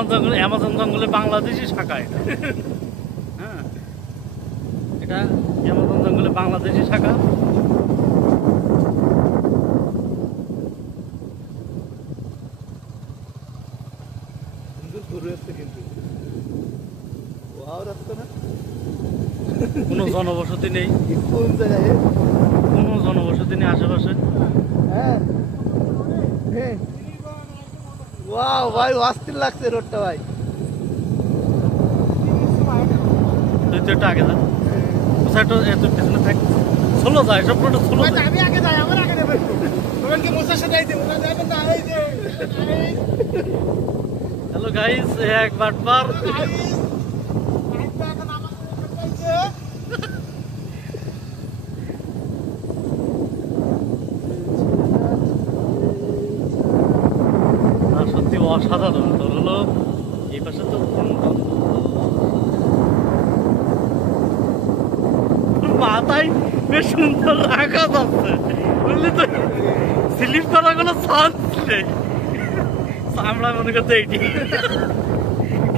Amazon জঙ্গলে বাংলাদেশি শাখা এটা। হ্যাঁ, এটা অ্যামাজন জঙ্গলে বাংলাদেশি শাখা। কোনো জনবসতি নেই, কোনো জনবসতি নেই আশেপাশে। ভাই অস্থির লাগছে রোডটা ভাই। তুই তো একটু আগে যা, এত পেছনে থাক, স্লো যায় সব রোডে স্লো। আমি আগে যাই, আমার আগে যাবে। তোমাকে মোসার সাথে আইতে মোসা যাবে না। এই যে হ্যালো গাইস, এক বাটবার সত্যি অসাধারণ। তোর হলো এই পাশে তো মাথায় বেশ সুন্দর রাখা যাচ্ছে, বুঝলি তো। স্লিপ করার কোনো চান্স নেই, আমরা মনে করতে এইটি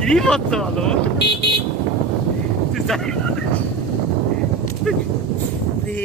গ্রিপ হচ্ছে ভালো। তুই